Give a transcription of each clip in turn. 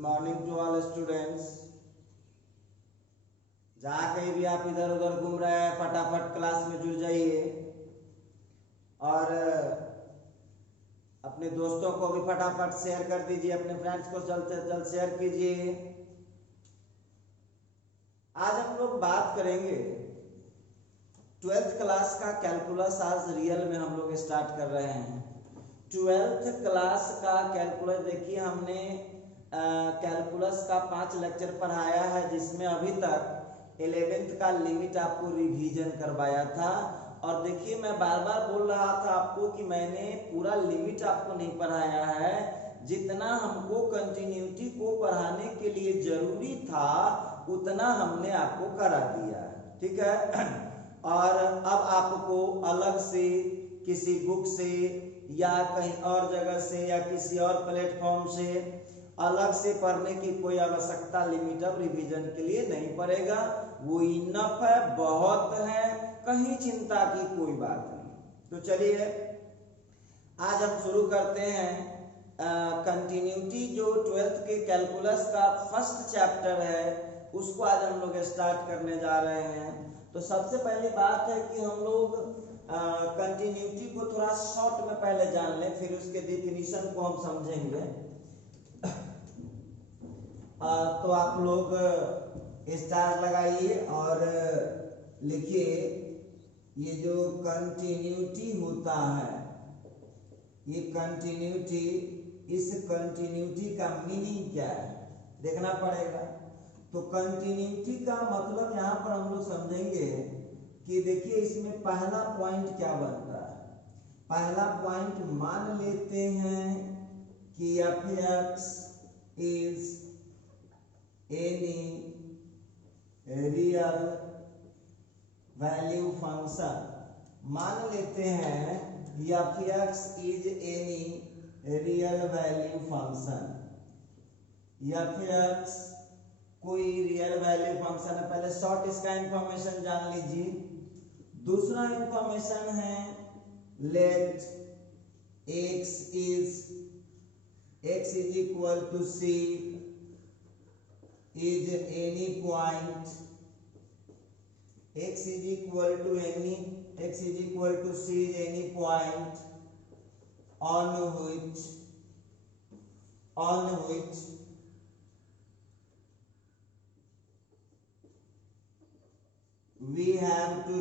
Morning to all students. जहाँ कहीं भी आप इधर उधर घूम रहे हैं फटाफट क्लास में जुड़ जाइए और अपने दोस्तों को भी फटाफट शेयर कर दीजिए, अपने फ्रेंड्स को जल्द से जल्द शेयर कीजिए। आज हम लोग बात करेंगे 12th क्लास का कैलकुलस। आज रियल में हम लोग स्टार्ट कर रहे हैं 12th क्लास का कैलकुलस। देखिए हमने कैलकुलस का 5 लेक्चर पढ़ाया है, जिसमें अभी तक 11th का लिमिट आपको रिवीजन करवाया था। और देखिए मैं बार बार बोल रहा था आपको कि मैंने पूरा लिमिट आपको नहीं पढ़ाया है, जितना हमको कंटिन्यूटी को पढ़ाने के लिए जरूरी था उतना हमने आपको करा दिया है, ठीक है। और अब आपको अलग से किसी बुक से या कहीं और जगह से या किसी और प्लेटफॉर्म से अलग से पढ़ने की कोई आवश्यकता लिमिट ऑफ रिवीजन के लिए नहीं पड़ेगा। वो इनफ है, बहुत है, कहीं चिंता की कोई बात नहीं। तो चलिए आज हम शुरू करते हैं कंटिन्यूटी। जो 12th के कैलकुलस का फर्स्ट चैप्टर है उसको आज हम लोग स्टार्ट करने जा रहे हैं। तो सबसे पहली बात है कि हम लोग कंटिन्यूटी को थोड़ा शॉर्ट में पहले जान लें, फिर उसके डिफिनीशन को हम समझेंगे। तो आप लोग स्टार लगाइए और लिखिए ये जो कंटिन्यूटी होता है, ये कंटिन्यूटी, इस कंटिन्यूटी का मीनिंग क्या है देखना पड़ेगा। तो कंटिन्यूटी का मतलब यहाँ पर हम लोग समझेंगे कि देखिए इसमें पहला पॉइंट क्या बनता है। पहला पॉइंट मान लेते हैं कि f(x) is any real value function. मान लेते हैं f(x) is any real value function. f(x) कोई रियल वैल्यू फंक्शन है। पहले शॉर्ट इसका इंफॉर्मेशन जान लीजिए। दूसरा इंफॉर्मेशन है let x is equal to c is any point, x is equal to c is any point on which we have to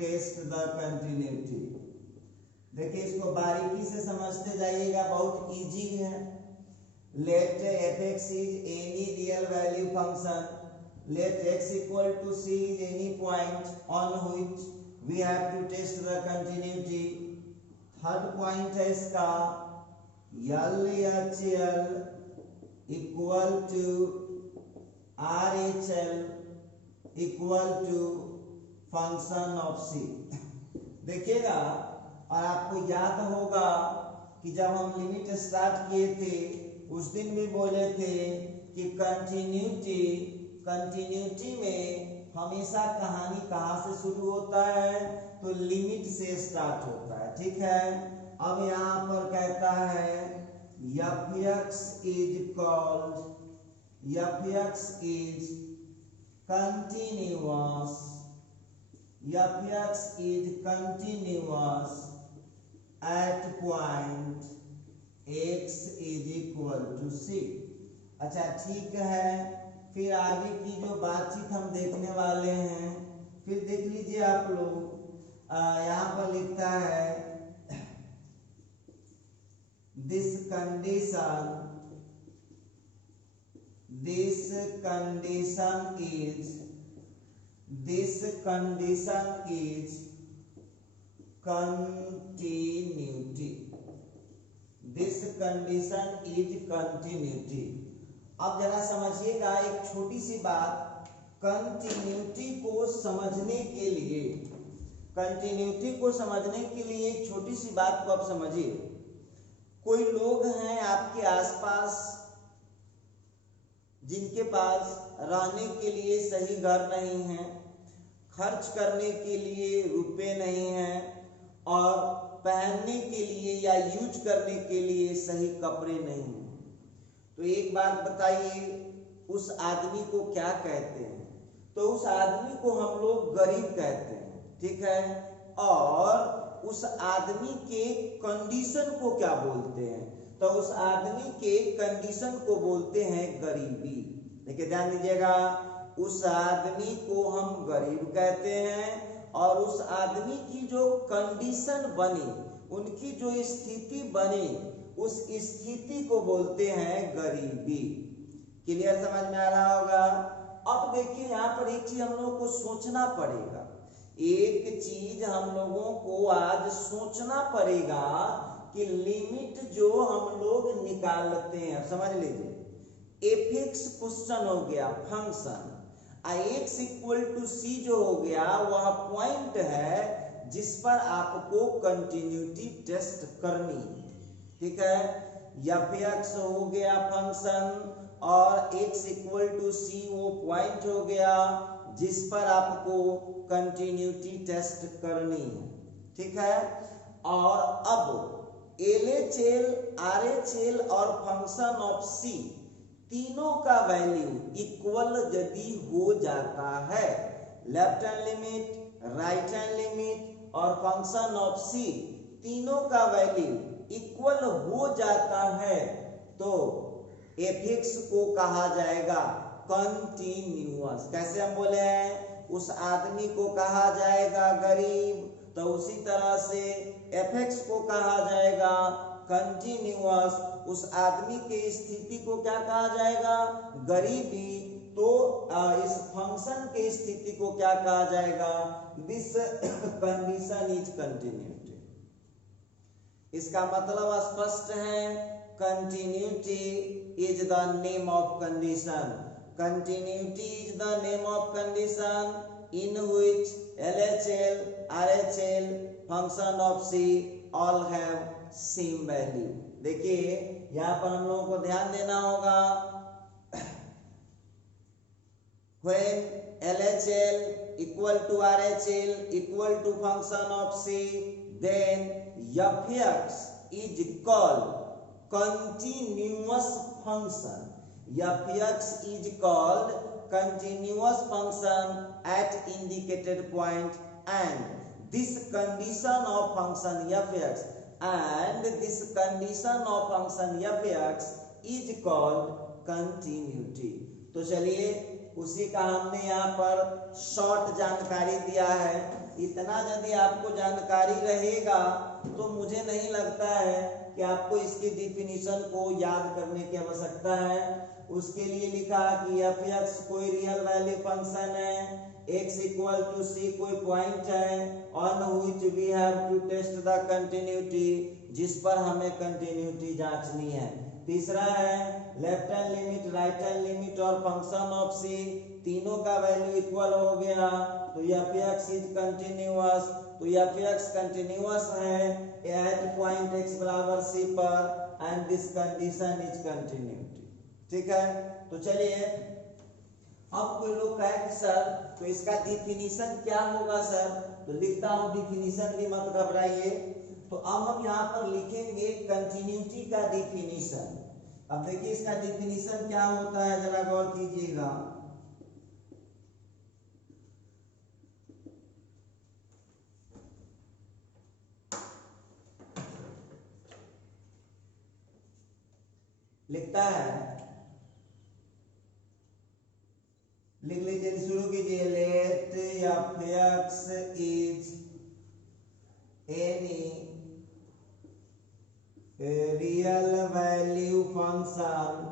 test the continuity। देखिए इसको बारीकी से समझते जाइएगा, बहुत इजी है। Let f(x) is any real value function, let x equal to c is any point on which we have to test the continuity। Third point है इसका LHL equal to RHL equal to function of c। देखिएगा, और आपको याद होगा कि जब हम लिमिट स्टार्ट किए थे उस दिन भी बोले थे कि कंटिन्यूटी में हमेशा कहानी कहाँ से शुरू होता है, तो लिमिट से स्टार्ट होता है, ठीक है। अब यहाँ पर कहता है f(x) is called, f(x) is continuous, f(x) is continuous at point x is equal to c। अच्छा ठीक है, फिर आगे की जो बातचीत हम देखने वाले हैं, फिर देख लीजिए आप लोग। यहाँ पर लिखता है this condition is continuity। This condition is continuity. अब जरा समझिएगा एक छोटी सी बात। कंटिन्यूटी को समझने के लिए एक छोटी सी बात को आप समझिए। कोई लोग हैं आपके आसपास जिनके पास रहने के लिए सही घर नहीं है, खर्च करने के लिए रुपए नहीं हैं, और पहनने के लिए या यूज करने के लिए सही कपड़े नहीं हैं। तो एक बात बताइए, उस आदमी को क्या कहते हैं? तो उस आदमी को हम लोग गरीब कहते हैं, ठीक है। और उस आदमी के कंडीशन को क्या बोलते हैं? तो उस आदमी के कंडीशन को बोलते हैं गरीबी। देखिए ध्यान दीजिएगा, उस आदमी को हम गरीब कहते हैं और उस आदमी की जो कंडीशन बनी, उनकी जो स्थिति बनी, उस स्थिति को बोलते हैं गरीबी। क्लियर, समझ में आ रहा होगा? अब देखिए यहाँ पर एक चीज हम लोगों को सोचना पड़ेगा, एक चीज हम लोगों को आज सोचना पड़ेगा कि लिमिट जो हम लोग निकालते हैं, समझ लीजिए एफिक्स क्वेश्चन हो गया फंक्शन, x इक्वल टू सी जो हो गया वह पॉइंट है जिस पर आपको कंटिन्यूटी टेस्ट करनी है, ठीक है। f(x) हो गया फंक्शन और x इक्वल टू सी वो पॉइंट हो गया जिस पर आपको कंटिन्यूटी टेस्ट करनी है, ठीक है। और अब LHL, RHL और फंक्शन ऑफ C तीनों का वैल्यू इक्वल यदि हो जाता है, left hand limit, right hand limit और फंक्शन ऑफ C तीनों का वैल्यू इक्वल हो जाता है, तो fx को कहा जाएगा कंटिन्यूअस। कैसे हम बोले हैं, उस आदमी को कहा जाएगा गरीब, तो उसी तरह से fx को कहा जाएगा कंटिन्यूअस। उस आदमी के स्थिति को क्या कहा जाएगा, गरीबी, तो इस फंक्शन के स्थिति को क्या कहा जाएगा, दिस कंडीशन इज कंटिन्यूटी। इसका मतलब स्पष्ट है, continuity is the name of condition, continuity is the name of condition in which LHL, RHL, function of C all have same value। देखिए यहाँ पर हम लोगों को ध्यान देना होगा, when LHL equal to RHL equal to function of C, then fx is called continuous function, fx is called continuous function at indicated point, and this condition of function fx and this condition of function fx is called continuity। तो चलिए उसी का हमने यहाँ पर short जानकारी दिया है। इतना यदि आपको जानकारी रहेगा तो मुझे नहीं लगता है कि आपको इसकी डिफिनीशन को याद करने की आवश्यकता है। उसके लिए लिखा कि fx कोई रियल वैल्यू फंक्शन है, x इक्वल टू c कोई पॉइंट है, on which we have to test the continuity, जिस पर हमें कंटिन्यूटी जांचनी है। तीसरा है left hand limit, right hand limit और फंक्शन ऑफ c तीनों का वैल्यू इक्वल हो गया, तो fx इज कंटिन्यूअस। तो fx कंटिन्यूअस है एट पॉइंट x बराबर c पर, and this condition is continuity, ठीक है। तो चलिए अब कोई लोग कहे कि सर तो इसका डिफिनीशन क्या होगा सर, तो लिखता हूं डिफिनीशन भी मत घबराइए। तो अब हम यहाँ पर लिखेंगे कंटिन्यूटी का डिफिनीशन। अब देखिए इसका डिफिनीशन क्या होता है, जरा गौर कीजिएगा। लिखता है, लिख लीजिए, शुरू कीजिए, let fx is any real value function,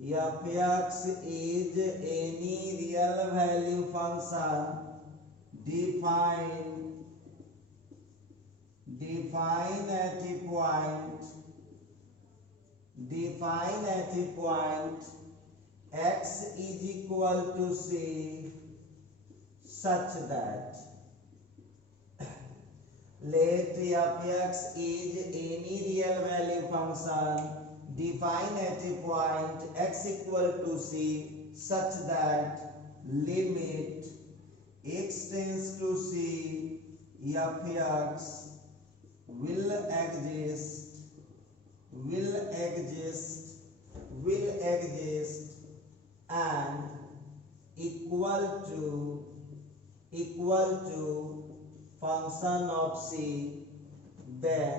fx is any real value function define at a point, define at a point x is equal to c such that let fx is any real value function define at a point x equal to c such that limit x tends to c fx will exist and equal to function of c, then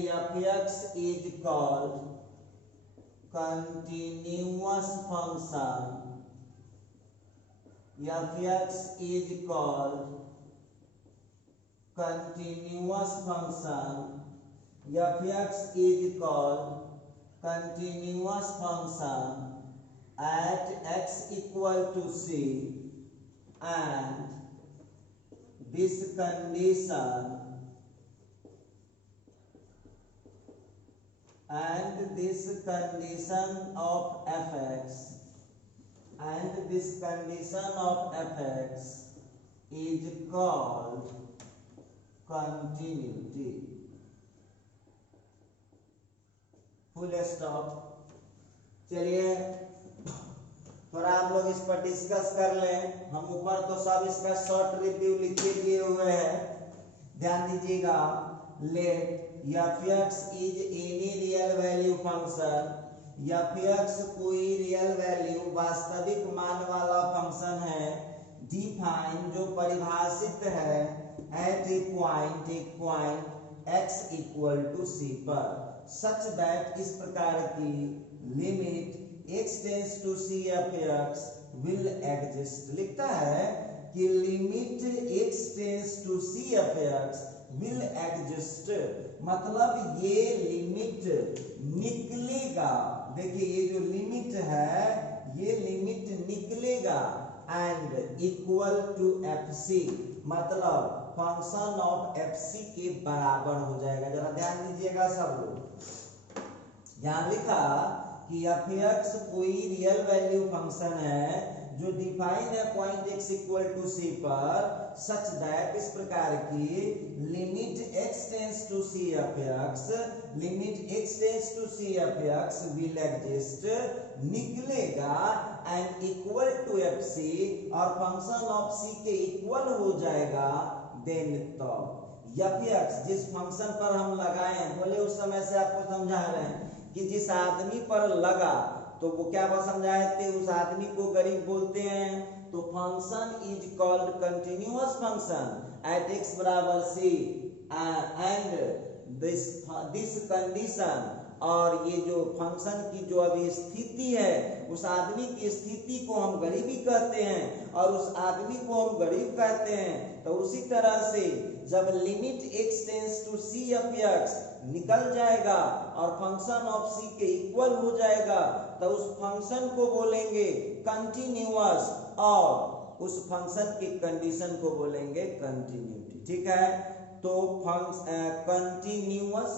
fx is called continuous function. fx is called continuous function. fx is called continuous function at x equal to c, and this condition of fx is called continuity. Full stop. चलिए थोड़ा हम लोग इस पर discuss कर लें। हम ऊपर तो सब इसका शॉर्ट रिव्यू लिखे दिए हुए हैं, ध्यान दीजिएगा। Let fx is any real value function, fx कोई रियल वैल्यू वास्तविक मान वाला फंक्शन है, डिफाइन जो परिभाषित है at a point x equal to c पर, सच दैट इस प्रकार की limit x tends to c fx will exist. लिखता है कि limit x tends to c fx will exist, मतलब ये लिमिट निकलेगा। देखिए ये जो लिमिट है ये लिमिट निकलेगा एंड इक्वल टू fc, मतलब फंक्शन ऑफ fc के बराबर हो जाएगा। जरा ध्यान दीजिएगा सब लोग। यहाँ लिखा कि fx कोई रियल वैल्यू फंक्शन है जो डिफाइन है point x equal to c पर, सच दैट इस प्रकार की limit x tends to c fx will exist, निकलेगा एंड इक्वल टू fc, और फंक्शन ऑफ c के इक्वल हो जाएगा। देन तो fx जिस फंक्शन पर हम लगाए, बोले उस समय से आपको समझा रहे हैं कि जिस आदमी पर लगा तो वो क्या समझाए थे, उस आदमी को गरीब बोलते हैं। तो function is called continuous function at x बराबर c एंड दिस कंडीशन, और ये जो फंक्शन की जो अभी स्थिति है, उस आदमी की स्थिति को हम गरीबी कहते हैं और उस आदमी को हम गरीब कहते हैं। तो उसी तरह से जब limit x tends to c fx निकल जाएगा और फंक्शन ऑफ c के इक्वल हो जाएगा, तो उस फंक्शन को बोलेंगे कंटिन्यूअस और उस फंक्शन की कंडीशन को बोलेंगे कंटिन्यूटी। ठीक है, तो कंटिन्यूअस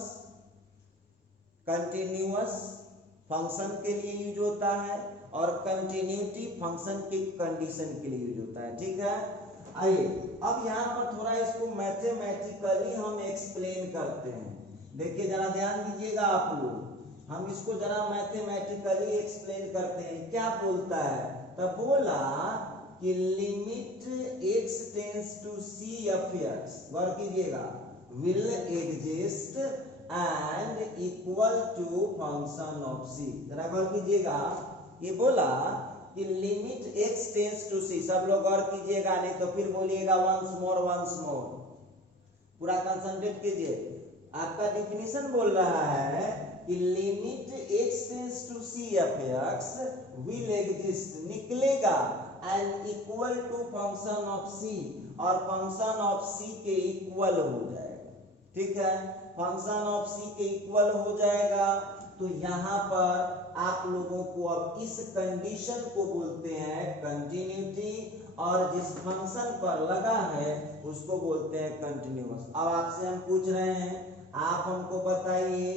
फंक्शन के लिए यूज होता है और कंटिन्यूटी फंक्शन की कंडीशन के लिए यूज होता है। ठीक है, आइए अब यहाँ पर थोड़ा इसको मैथमेटिकली हम एक्सप्लेन करते हैं। देखिए जरा ध्यान दीजिएगा आप लोग, हम इसको जरा मैथमेटिकली एक्सप्लेन करते हैं। क्या बोलता है, तब बोला कि limit x tends to c fx, गौर कीजिएगा, will exist and equal to function of c। जरा गौर कीजिएगा, ये बोला कि limit x tends to c, सब लोग गौर कीजिएगा, नहीं तो फिर बोलिएगा वंस मोर। पूरा कंसंट्रेट कीजिए। आपका डिफिनीशन बोल रहा है कि limit x tends to c fx will exist, निकलेगा and equal to function of c, और फंक्शन ऑफ c के इक्वल हो जाएगा। ठीक है, फंक्शन ऑफ c के इक्वल हो जाएगा। तो यहाँ पर आप लोगों को अब इस कंडीशन को बोलते हैं कंटिन्यूटी, और जिस फंक्शन पर लगा है उसको बोलते हैं कंटिन्यूअस। अब आपसे हम पूछ रहे हैं, आप हमको बताइए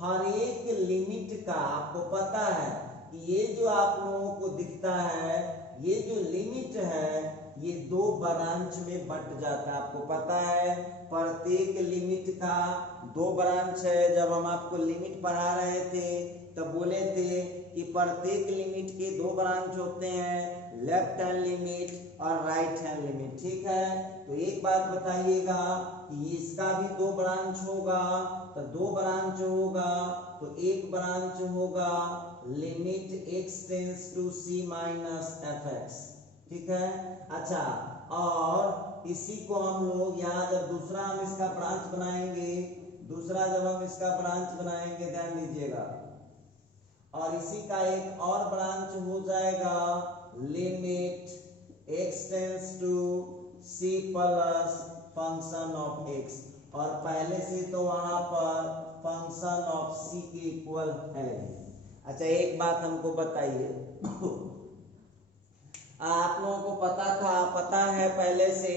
हर एक लिमिट का, आपको पता है कि ये जो आप लोगों को दिखता है ये जो लिमिट है ये दो ब्रांच में बंट जाता है। आपको पता है प्रत्येक लिमिट का दो ब्रांच है। जब हम आपको लिमिट पढ़ा रहे थे तब बोले थे कि प्रत्येक लिमिट के दो ब्रांच होते हैं, लेफ्ट हैंड लिमिट और राइट हैंड लिमिट। ठीक है, तो एक बात बताइएगा कि इसका भी दो ब्रांच होगा, तो दो ब्रांच होगा तो एक ब्रांच होगा limit x tends to c minus fx। ठीक है, अच्छा, और इसी को हम लोग यहाँ जब दूसरा हम इसका ब्रांच बनाएंगे, दूसरा जब हम इसका ब्रांच बनाएंगे, ध्यान दीजिएगा, और इसी का एक और ब्रांच हो जाएगा limit x tends to c plus function of x, और पहले से तो वहां पर फंक्शन ऑफ c के इक्वल है। अच्छा, एक बात हमको बताइए, आप लोगों को पता है पहले से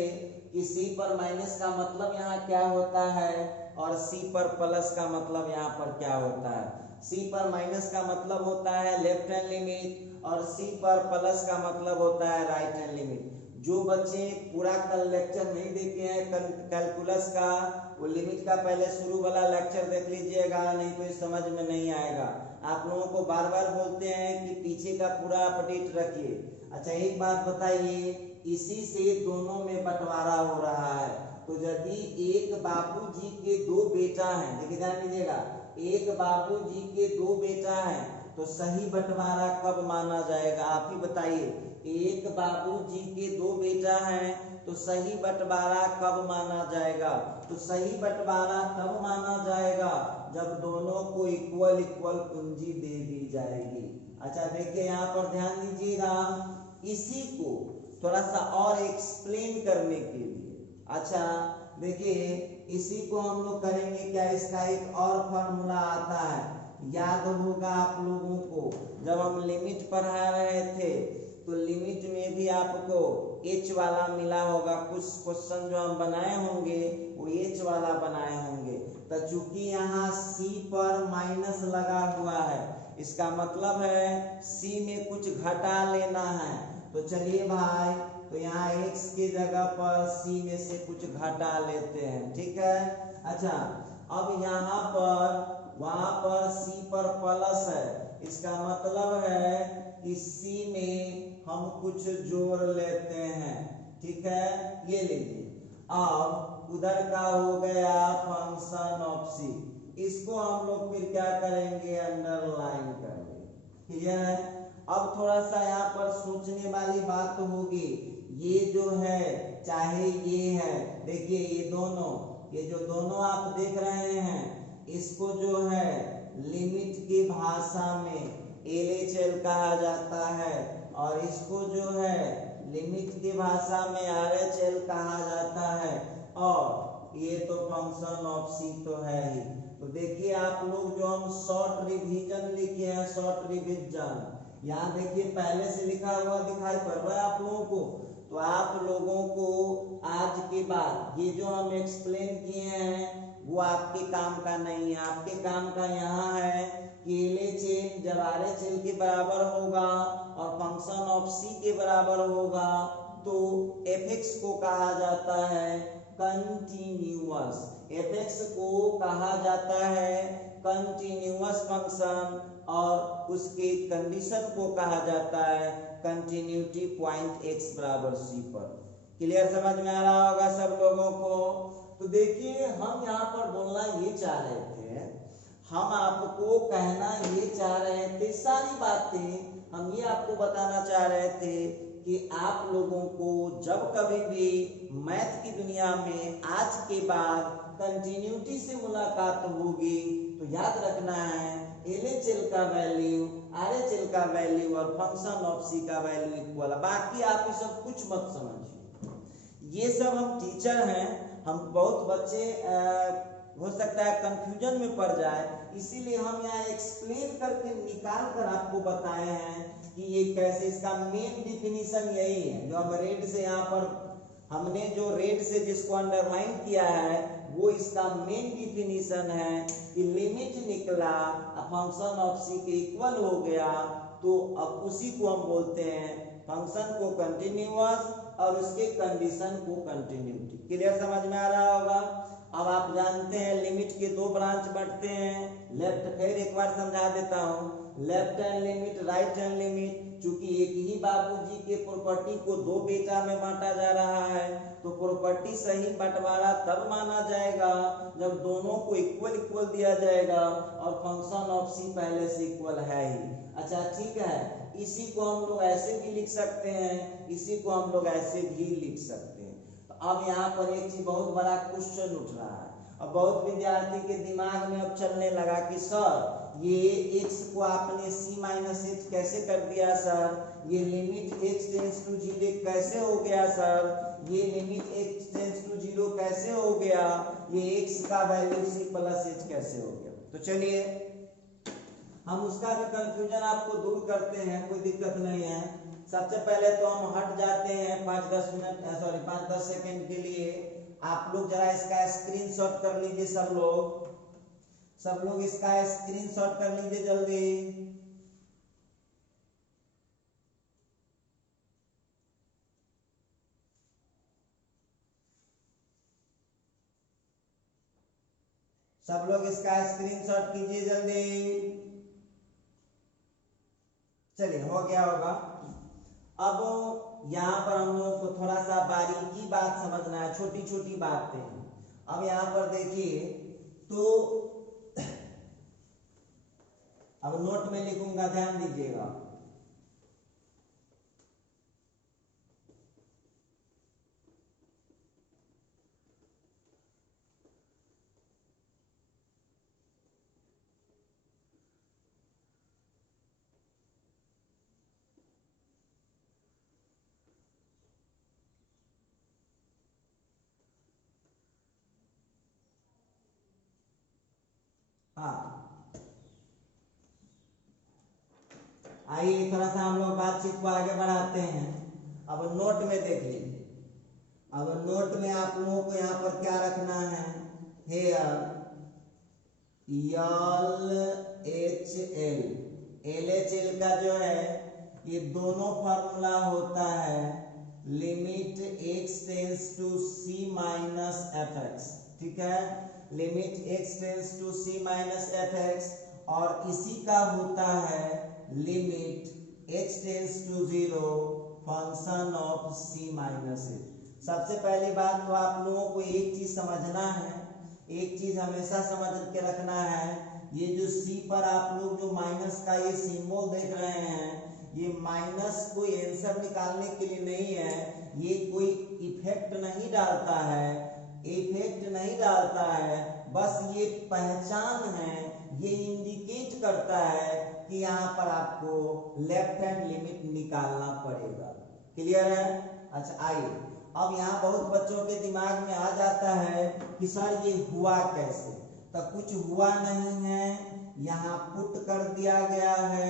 कि c पर माइनस का मतलब यहाँ क्या होता है और c पर प्लस का मतलब यहाँ पर क्या होता है। c पर माइनस का मतलब होता है लेफ्ट हैंड लिमिट और c पर प्लस का मतलब होता है राइट हैंड लिमिट। जो बच्चे पूरा कल लेक्चर नहीं देखे हैं कैलकुलस का, वो लिमिट का पहले शुरू वाला लेक्चर देख लीजिएगा, नहीं तो समझ में नहीं आएगा। आप लोगों को बार बार बोलते हैं कि पीछे का पूरा अपडेट रखिए। अच्छा, एक बात बताइए, इसी से दोनों में बंटवारा हो रहा है, तो यदि एक बाबूजी के दो बेटा हैं, देखिए ध्यान दीजिएगा, एक बाबूजी के दो बेटा हैं, तो सही बंटवारा कब माना जाएगा? आप ही बताइए। एक बाबूजी के दो बेटा हैं तो सही बंटवारा कब माना जाएगा? तो सही बंटवारा तब माना जाएगा जब दोनों को इक्वल इक्वल पूंजी दे दी जाएगी। अच्छा, देखिए यहाँ पर ध्यान दीजिएगा, इसी को थोड़ा सा और एक्सप्लेन करने के लिए, अच्छा देखिए, इसी को हम लोग करेंगे क्या, इसका एक और फॉर्मूला आता है, याद होगा आप लोगों को जब हम लिमिट पढ़ा रहे थे तो लिमिट में भी आपको h वाला मिला होगा। कुछ क्वेश्चन जो हम बनाए होंगे वो h वाला बनाए होंगे। तो चूंकि यहाँ c पर माइनस लगा हुआ है, इसका मतलब है c में कुछ घटा लेना है। तो चलिए भाई, तो यहाँ x की जगह पर c में से कुछ घटा लेते हैं। ठीक है, अच्छा, अब यहाँ पर वहां पर c पर प्लस है, इसका मतलब है कि c में हम कुछ जोड़ लेते हैं। ठीक है, ये लीजिए, अब उधर का हो गया फंक्शन ऑफ c, इसको हम लोग फिर क्या करेंगे, अंडरलाइन करेंगे। ठीक है, अब थोड़ा सा यहाँ पर सोचने वाली बात होगी, ये जो है चाहे ये है, देखिए ये जो दोनों आप देख रहे हैं, इसको जो है लिमिट की भाषा में LHL कहा जाता है और इसको जो है लिमिट की भाषा में RHL कहा जाता है, और ये तो फंक्शन ऑफ c तो है ही। तो देखिए आप लोग जो हम शॉर्ट रिवीजन लिखे हैं, शॉर्ट रिवीजन, यहाँ देखिए पहले से लिखा हुआ दिखाई पड़ रहा है आप लोगों को। तो आप लोगों को आज के बाद ये जो हम एक्सप्लेन किए हैं वो आपके काम का नहीं है। आपके काम का यहाँ है कि LHL जब RHL के बराबर होगा और फंक्शन ऑफ c के बराबर होगा तो fx को कहा जाता है कंटिन्यूअस, fx को कहा जाता है कंटिन्यूअस फंक्शन और उसके कंडीशन को कहा जाता है कंटिन्यूटी पॉइंट x बराबर c पर। क्लियर, समझ में आ रहा होगा सब लोगों को। तो देखिए हम यहाँ पर बोलना ये चाह रहे थे, हम आपको कहना ये चाह रहे थे, सारी बातें हम ये आपको बताना चाह रहे थे कि आप लोगों को जब कभी भी मैथ की दुनिया में आज के बाद कंटिन्यूटी से मुलाकात होगी तो याद रखना है LHL का वैल्यू, RHL का वैल्यू और फंक्शन ऑफ c का वैल्यू इक्वल है। बाकी आप ये सब कुछ मत समझिए, ये सब हम टीचर हैं, हम बहुत बच्चे हो सकता है कंफ्यूजन में पड़ जाए, इसीलिए हम यहाँ एक्सप्लेन करके निकाल कर आपको बताए हैं कि ये कैसे, इसका मेन डिफिनीशन यही है जो हम रेड से यहाँ पर हमने जो रेड से जिसको अंडरलाइन किया है वो इसका मेन डिफिनीशन है कि लिमिट निकला फंक्शन ऑफ सी के इक्वल हो गया, तो अब उसी को हम बोलते हैं फंक्शन को कंटिन्यूअस और उसके कंडीशन को कंटिन्यूटी। क्लियर, समझ में आ रहा होगा। अब आप जानते हैं लिमिट के दो ब्रांच बढ़ते हैं, लेफ्ट, फिर एक बार समझा देता हूँ, left hand limit, right hand limit. चूंकि एक ही बाबूजी के प्रॉपर्टी को दो बेटा में बांटा जा रहा है, तो प्रॉपर्टी सही बंटवारा तब माना जाएगा जब दोनों को इक्वल इक्वल दिया जाएगा और फंक्शन ऑफ सी पहले से इक्वल है ही। अच्छा ठीक है, इसी को हम लोग ऐसे भी लिख सकते हैं, इसी को हम लोग ऐसे भी लिख सकते हैं। तो अब यहाँ पर एक चीज बहुत बड़ा क्वेश्चन उठ रहा है, अब बहुत विद्यार्थी के दिमाग में अब चलने लगा कि सर ये x को आपने c माइनस एच कैसे कर दिया सर, ये लिमिट x टेंस टू 0 कैसे हो गया सर, ये लिमिट x टेंस टू 0 कैसे हो गया, ये x का वैल्यू c प्लस एच कैसे हो गया। तो चलिए हम उसका भी कंफ्यूजन आपको दूर करते हैं, कोई दिक्कत नहीं है। सबसे पहले तो हम हट जाते हैं 5-10 सेकंड के लिए। आप लोग जरा इसका स्क्रीनशॉट कर लीजिए, सब लोग इसका स्क्रीनशॉट कर लीजिए जल्दी। सब लोग इसका स्क्रीनशॉट कीजिए जल्दी। चलिए हो गया होगा। अब यहाँ पर हम लोग को थोड़ा सा बारीकी बात समझना है, छोटी छोटी बातें। अब यहाँ पर देखिए, तो अब नोट में लिखूंगा, ध्यान दीजिएगा। हाँ, आइए थोड़ा सा हम लोग बातचीत को आगे बढ़ाते हैं। अब नोट में देख लीजिए, अब नोट में आप लोगों को यहाँ पर क्या रखना है, हेयर LHL का जो है ये दोनों फॉर्मूला होता है limit x tends to c minus fx, ठीक है, limit x tends to c minus fx, और इसी का होता है limit x tends to 0 function of c minus h। सबसे पहली बात तो आप लोगों को एक चीज समझना है, एक चीज हमेशा समझ के रखना है, ये जो c पर आप लोग जो माइनस का ये सिंबल देख रहे हैं, ये माइनस कोई आंसर निकालने के लिए नहीं है, ये कोई इफेक्ट नहीं डालता है, इफेक्ट नहीं डालता है, बस ये पहचान है, ये इंडिकेट करता है कि यहाँ पर आपको लेफ्ट हैंड लिमिट निकालना पड़ेगा। क्लियर है? अच्छा आइए, अब यहाँ बहुत बच्चों के दिमाग में आ जाता है कि सर ये हुआ कैसे, तो कुछ हुआ नहीं है, यहाँ पुट कर दिया गया है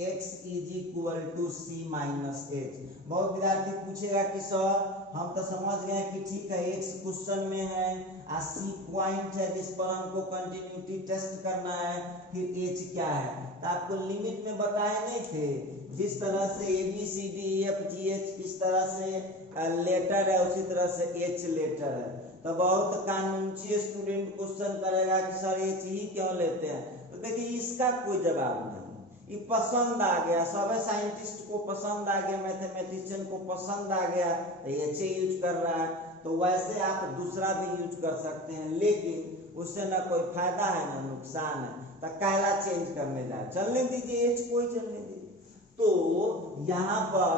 x is equal to c minus h. बहुत विद्यार्थी पूछेगा कि सर हम तो समझ गए कि ठीक है x क्वेश्चन में है और c पॉइंट है जिस पर हमको कंटिन्यूटी टेस्ट करना है, फिर h क्या है, तो आपको लिमिट में बताए नहीं थे, जिस तरह से ABCDEFGH इस तरह से लेटर है उसी तरह से h लेटर है। तो बहुत कानूनी स्टूडेंट क्वेश्चन करेगा कि सर h ही क्यों लेते हैं, तो देखिए इसका कोई जवाब नहीं, ये पसंद आ गया, सब साइंटिस्ट को पसंद आ गया, मैथमेटिशियन को पसंद आ गया, तो एच यूज कर रहा है। तो वैसे आप दूसरा भी यूज कर सकते हैं, लेकिन उससे ना कोई फायदा है ना नुकसान है, तो कायला चेंज करने जाए, चलने दीजिए, एच कोई चलने दीजिए। तो यहाँ पर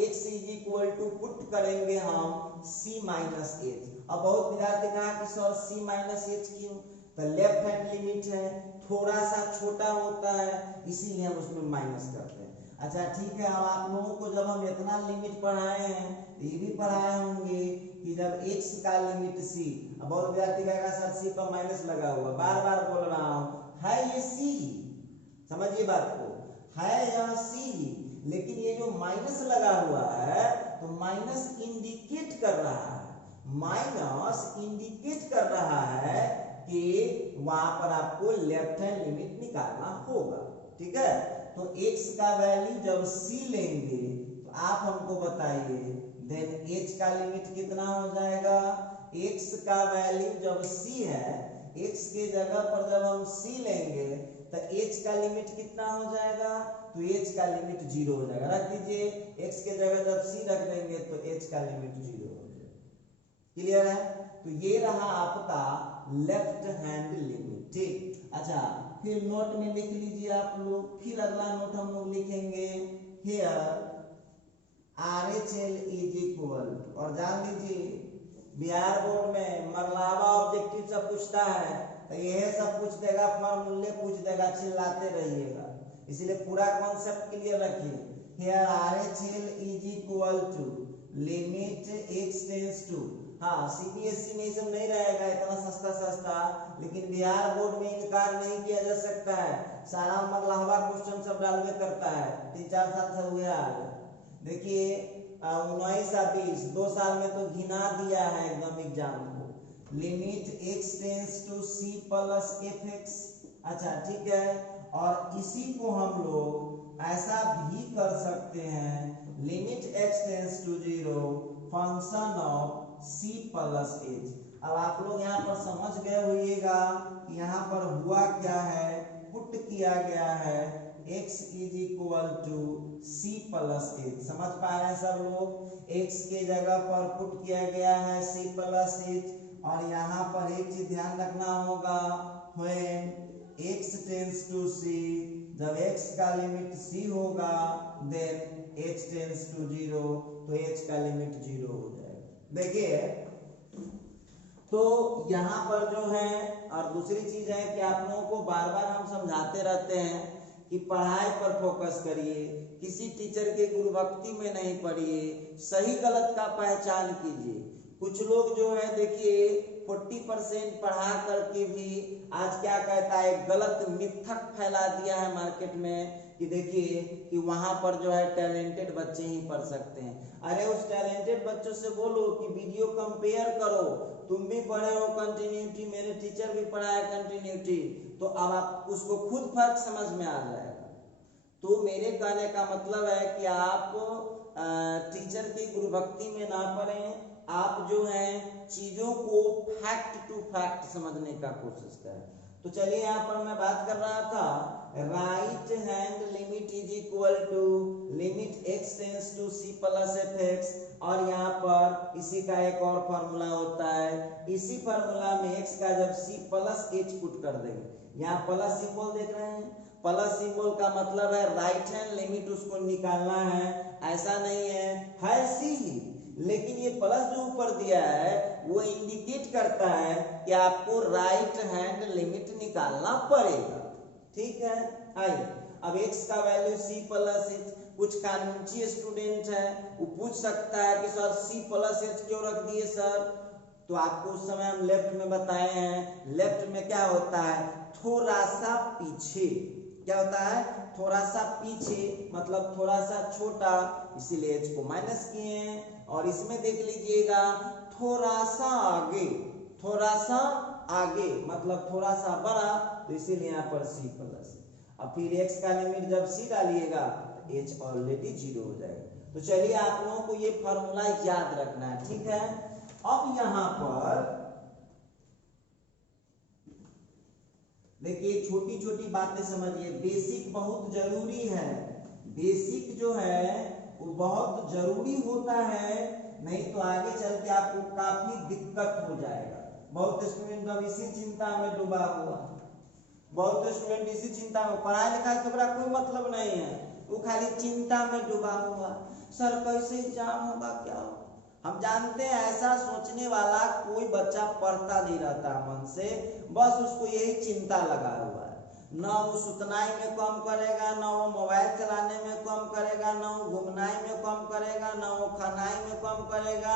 x is equal to put करेंगे हम c माइनस एच। अब बहुत विद्यार्थी कहा कि सर c माइनस एच क्यों, तो लेफ्ट हैंड लिमिट है, थोड़ा सा छोटा होता है, इसीलिए हम उसमें माइनस करते हैं। अच्छा ठीक है, अब आप लोगों को जब हम इतना लिमिट पढ़ाए हैं तो ये भी पढ़ाए होंगे कि जब x का लिमिट c, अब बहुत विद्यार्थी कहेगा सर c पर माइनस लगा हुआ, बार बार बोल रहा हूँ, है ये c ही, समझिए बात को, है यह c ही, लेकिन ये जो माइनस लगा हुआ है तो माइनस इंडिकेट कर रहा है, माइनस इंडिकेट कर रहा है कि वहां पर आपको लेफ्ट हैंड लिमिट निकालना होगा। ठीक है, तो x का वैल्यू जब c लेंगे तो आप हमको बताइए देन h का लिमिट कितना हो जाएगा। x का वैल्यू जब c है, x के जगह पर जब हम c लेंगे तो h का लिमिट कितना हो जाएगा, तो h का लिमिट 0 हो जाएगा। रख दीजिए, x के जगह जब c रख देंगे तो h का लिमिट 0 हो जाएगा। क्लियर है, तो ये रहा आपका लेफ्ट हैंड लिमिट। ठीक, अच्छा फिर नोट में लिख लीजिए आप लोग। फिर अगला नोट हम लोग लिखेंगे हियर RHL इज इक्वल, और जान लीजिए बिहार बोर्ड में मरलावा ऑब्जेक्टिव सब पूछता है तो यह सब पूछ देगा, फॉर्मूले पूछ देगा, चिल्लाते रहिएगा, इसलिए पूरा कॉन्सेप्ट क्लियर रखिए। Here RHL is equal to limit x tends to, हाँ सीबीएसई में ये सब नहीं रहेगा इतना सस्ता, लेकिन बिहार बोर्ड में इनकार नहीं किया जा सकता है, सारा मरलावा क्वेश्चन सब डालवे करता है, 3-4 साल से हुए आ गए। देखिए 19 और 20 2 साल में तो घिना दिया है एकदम एग्जाम को। Limit x tends to c plus fx, अच्छा ठीक है, और इसी को हम लोग ऐसा भी कर सकते हैं, limit x tends to 0 function of c plus h। अब आप लोग यहाँ पर समझ गए होइएगा कि यहाँ पर हुआ क्या है, पुट किया गया है x is equal to c plus h। समझ पा रहे हैं सब लोग, x के जगह पर पुट किया गया है c प्लस h, और यहाँ पर एक चीज ध्यान रखना होगा, when x tends to c, जब x का लिमिट c होगा देन h टेंड्स टू 0, तो h का लिमिट 0 हो जाएगा। देखिए तो यहाँ पर जो है, और दूसरी चीज है कि आप लोगों को बार बार हम समझाते रहते हैं कि पढ़ाई पर फोकस करिए, किसी टीचर के गुरुभक्ति में नहीं पढ़िए, सही गलत का पहचान कीजिए। कुछ लोग जो है देखिए 40% पढ़ा करके भी आज क्या कहता है, गलत मिथक फैला दिया है मार्केट में कि देखिए कि वहां पर जो है टैलेंटेड बच्चे ही पढ़ सकते हैं। अरे उस टैलेंटेड बच्चों से बोलो कि वीडियो कंपेयर करो, तुम भी पढ़े हो कंटिन्यूटी, मेरे टीचर भी पढ़ा है कंटिन्यूटी, तो अब आप उसको खुद फर्क समझ में आ जाएगा। तो मेरे कहने का मतलब है कि आप टीचर की गुरुभक्ति में ना पढ़ें, आप जो है चीजों को फैक्ट टू फैक्ट समझने का कोशिश करें। तो चलिए यहाँ पर मैं बात कर रहा था, right hand limit is equal to limit x tends to c plus fx, और यहाँ पर इसी का एक और फॉर्मूला होता है, इसी फॉर्मूला में x का जब c प्लस h पुट कर देंगे, यहाँ प्लस सिंबल देख रहे हैं, प्लस सिंबल का मतलब है राइट हैंड लिमिट उसको निकालना है, ऐसा नहीं है सी ही, लेकिन ये प्लस जो ऊपर दिया है वो इंडिकेट करता है कि आपको राइट हैंड लिमिट निकालना पड़ेगा। ठीक है, आइए अब x का वैल्यू c प्लस h, कुछ कानूनी स्टूडेंट है वो पूछ सकता है कि सर c प्लस h क्यों रख दिए सर, तो आपको उस समय हम लेफ्ट में बताए हैं, लेफ्ट में क्या होता है, थोड़ा सा पीछे, क्या होता है, थोड़ा सा पीछे मतलब थोड़ा सा छोटा, इसीलिए h को माइनस किए हैं, और इसमें देख लीजिएगा थोड़ा सा आगे, थोड़ा सा आगे मतलब थोड़ा सा बड़ा, तो इसीलिए यहाँ पर c प्लस। अब फिर x का लिमिट जब c डालिएगा h ऑलरेडी 0 हो जाएगा। तो चलिए आप लोगों को ये फॉर्मूला याद रखना है, ठीक है। अब यहाँ पर देखिए छोटी छोटी बातें समझिए, बेसिक बहुत जरूरी है, बेसिक जो है वो बहुत जरूरी होता है, नहीं तो आगे चल के आपको काफी दिक्कत हो जाएगा। बहुत स्टूडेंट अब इसी चिंता में डूबा हुआ, बहुत स्टूडेंट इसी चिंता में, पढ़ाई लिखाई से बड़ा कोई मतलब नहीं है, वो खाली चिंता में डूबा हुआ, सर कैसे एग्जाम होगा क्या होगा। हम जानते हैं ऐसा सोचने वाला कोई बच्चा पढ़ता नहीं रहता मन से, बस उसको यही चिंता लगा हुआ है, ना वो सुतनाई में कम करेगा, ना वो मोबाइल चलाने में कम करेगा, ना वो घूमनाई में कम करेगा, ना वो खानाई में कम करेगा,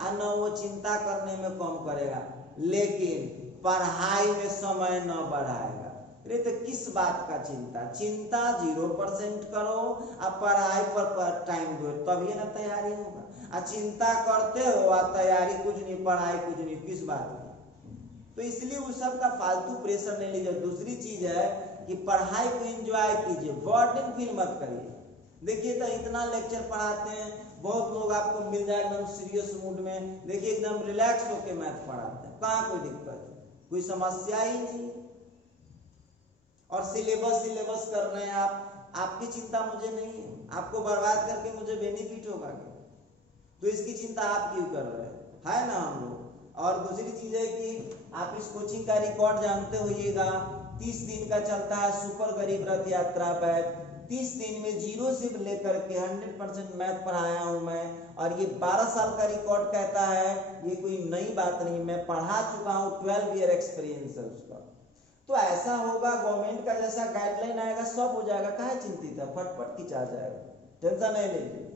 और ना वो चिंता करने में कम करेगा, लेकिन पढ़ाई में समय न बढ़ाएगा। अरे तो किस बात का चिंता, चिंता 0% करो, अब पढ़ाई पर टाइम दो, तभी ना तैयारी होगा। आ चिंता करते हो आ तैयारी कुछ नहीं, पढ़ाई कुछ नहीं, किस बात की। तो इसलिए उस सब का फालतू प्रेशर नहीं लीजिए। दूसरी चीज है कि पढ़ाई को एंजॉय कीजिए, बर्डन फील मत करिए। देखिए तो इतना लेक्चर पढ़ाते हैं, बहुत लोग आपको मिल जाए एकदम सीरियस मूड में, देखिए एकदम रिलैक्स होकर मैथ पढ़ाते हैं, कहाँ कोई दिक्कत, कोई समस्या ही नहीं। और सिलेबस कर रहे हैं आप, आपकी चिंता मुझे नहीं है, आपको बर्बाद करके मुझे बेनिफिट होगा क्या, तो इसकी चिंता आप क्यों कर रहे हैं, है ना हम लोग। और दूसरी चीज है कि आप इस कोचिंग का रिकॉर्ड जानते होइएगा, 30 दिन का चलता है सुपर गरीब रथ यात्रा बैच। 30 दिन में 0 से लेकर के 100% मैथ पढ़ाया हूं मैं, और ये 12 साल का रिकॉर्ड कहता है, ये कोई नई बात नहीं, मैं पढ़ा चुका हूँ, 12 ईयर एक्सपीरियंस है उसका। तो ऐसा होगा, गवर्नमेंट का जैसा गाइडलाइन आएगा सब हो जाएगा, काहे चिंतित है, फटफट खिंचा जाएगा, टेंशन नहीं लीजिए,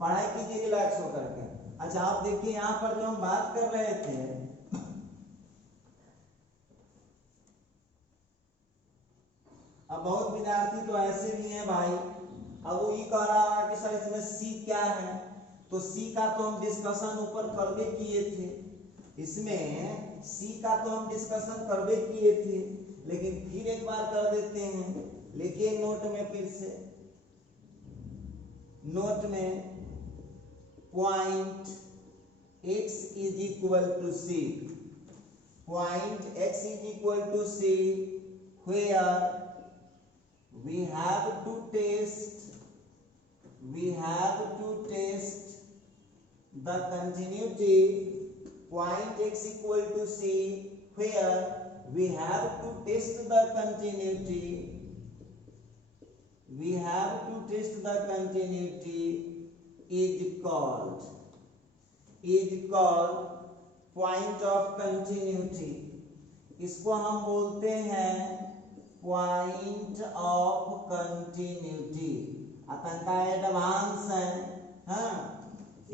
पढ़ाई कीजिए रिलैक्स होकर के। अच्छा आप देखिए यहाँ पर जो हम बात कर रहे थे, अब बहुत विद्यार्थी तो ऐसे भी हैं भाई, अब वो ये कह रहा है कि सर इसमें सी क्या है, तो सी का तो हम डिस्कशन ऊपर करके किए थे, इसमें सी का तो हम डिस्कशन करके किए थे, लेकिन फिर एक बार कर देते हैं। लिखिए नोट में, फिर से नोट में, point x is equal to c, point x is equal to c where we have to test the continuity, point x equal to c where we have to test the continuity, is called point of continuity, इसको हम बोलते हैं point of continuity. आतंका advance है, हाँ